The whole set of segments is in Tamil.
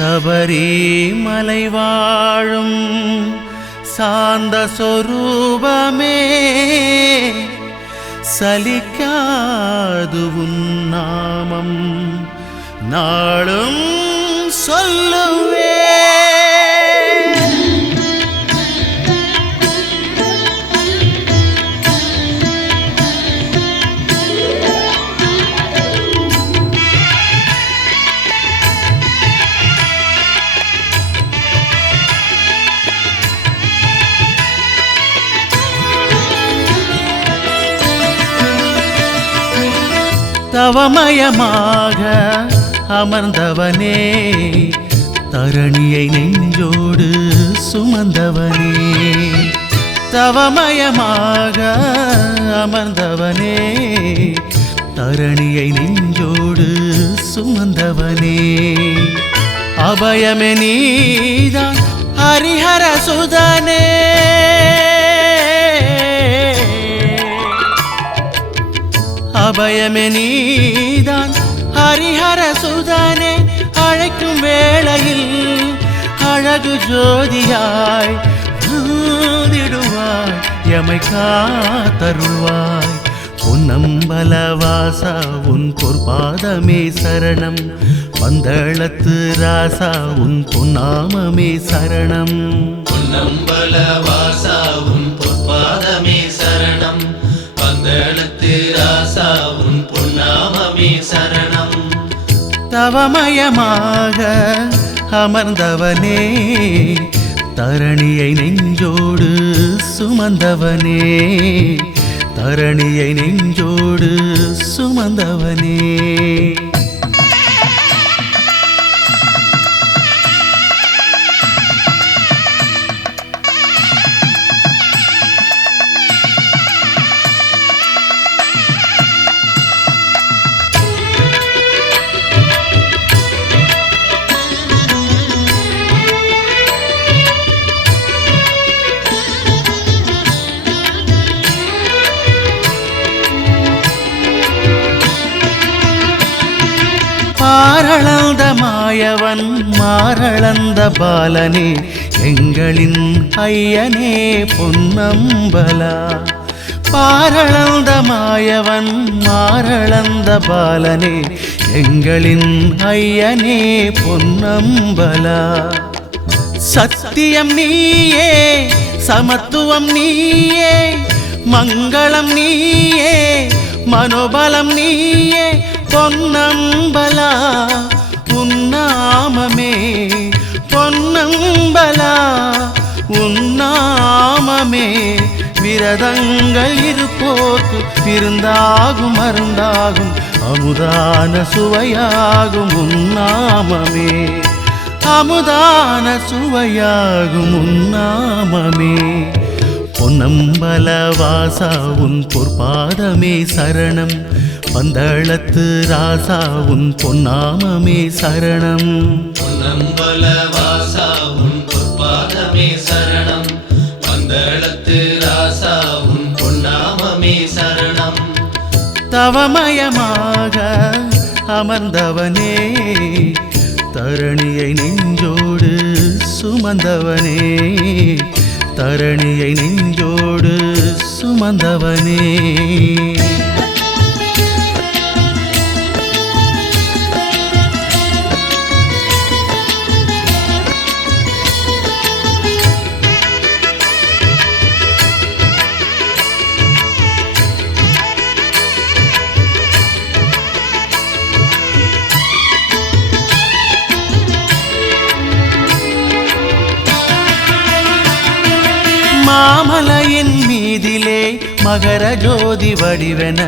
சபரிமலை வாழும் சாந்த சொரூபமே சலிக்காது உன் நாமம். நாளும் தவமயமாக அமர்ந்தவனே தரணியை நெஞ்சோடு சுமந்தவனே. தவமயமாக அமர்ந்தவனே தரணியை நெஞ்சோடு சுமந்தவனே. அபயமெனீதான் ஹரிஹர சுதனே. அபயமே நீதான். ஹரிஹர சுதனே அழைக்கும் வேளையில் அழகு ஜோதியாய் ஊதிடுவாய் எமை காத்தருள்வாய். பொன்னம்பலவாசா உன் பொற்பாதமே சரணம். பந்தளத்து ராசா உன் பொன்னாமமே சரணம். பொன்னம்பலவாசா உன் பொற்பாதமே சரணம். தவமயமாக அமர்ந்தவனே தரணியை நெஞ்சோடு சுமந்தவனே தரணியை நெஞ்சோடு சுமந்தவனே. பாரளந்த மாயவன் மாரளந்த பாலனே எங்களின் ஐயனே பொன்னம்பலா. பாரளந்த மாயவன் மாரளந்த பாலனே எங்களின் ஐயனே பொன்னம்பலா. சத்தியம் நீயே சமத்துவம் நீயே மங்களம் நீயே மனோபலம் நீயே பொன்னம்பலா உன்னாமமே பொன்னம்பலா உன்னாமமே விரதங்கள் இருப்போர்க்கு விருந்தாகும் மருந்தாகும் அமுதான சுவையாகும் உன்னாமமே அமுதான சுவையாகும் உன்னாமமே பொன்னம்பல வாசா உன் பொற்பாதமே சரணம். பந்தளத்து ராசா உன் பொன்னாமமே சரணம். பொன்னம்பல வாசா உன் பொற்பாதமே சரணம். பந்தளத்து ராசா உன் பொன்னாமமே சரணம். தவமயமாக அமர்ந்தவனே தரணியை நெஞ்சோடு சுமந்தவனே. தரணியை நெஞ்சோடு சுமந்தவனே. மாமலையின் மீதிலே மகர ஜோதி வடிவென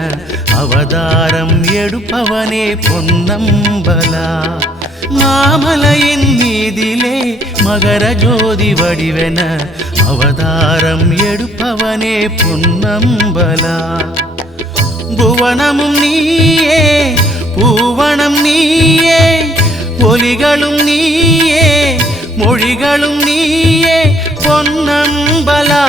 அவதாரம் எடுப்பவனே பொன்னம்பலா. மாமலையின் மீதிலே மகர ஜோதி வடிவென அவதாரம் எடுப்பவனே பொன்னம்பலா. புவனமும் நீயே பூவனம் நீயே ஒலிகளும் நீயே மொழிகளும் நீயே பொன்னம்பலா.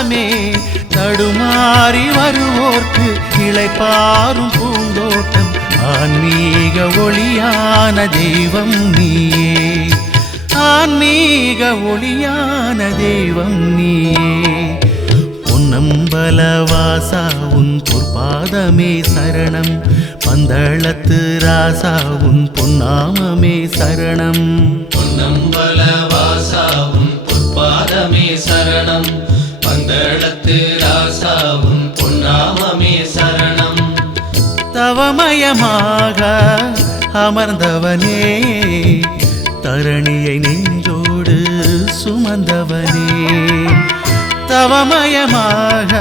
காலமே தடுமாறி வருவோர்க்கு இளைப்பாரும் பூந்தோட்டம். ஆன்மீக ஒளியான தெய்வம் நீயே. ஆன்மீக ஒளியான தெய்வம் நீயே. பொன்னம்பலவாசா உன் பொற்பாதமே சரணம். பந்தளத்து ராசா உன் பொன்னாமமே சரணம். பொன்னம்பலவாசா உன் பொற்பாதமே சரணம். தளத்து ராசாவும் பொன்னாமமே சரணம். தவமயமாக அமர்ந்தவனே தரணியை நெஞ்சோடு சுமந்தவனே. தவமயமாக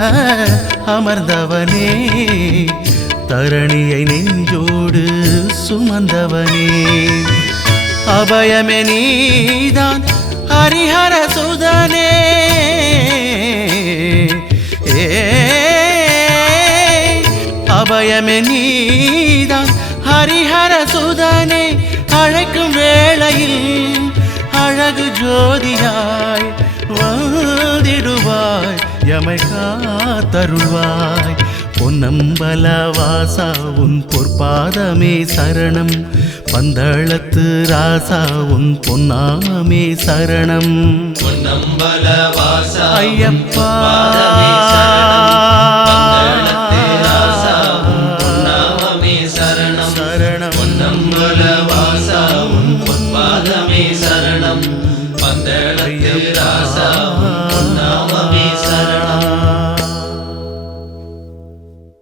அமர்ந்தவனே தரணியை நெஞ்சோடு சுமந்தவனே. அபயமே ஹரிஹர சுதா அபயமே நீதான். ஹரிஹர சுதனே அழைக்கும் வேளையில் அழகு ஜோதியாய் வாழ்ந்திடுவாய் எமை காத்தருள்வாய். பொன்னம்பலவாசா உன் பொற்பாதமே சரணம். பந்தளத்து ராசா உன் பொன்னாமமே சரணம். பொன்னம்பல வாசாவும் ஐயப்பா. சரணம். சரணம் பொன்னம்பல வாசா உன் பொன்பாதமே சரணம். பந்தளத்து ராசா நாமமே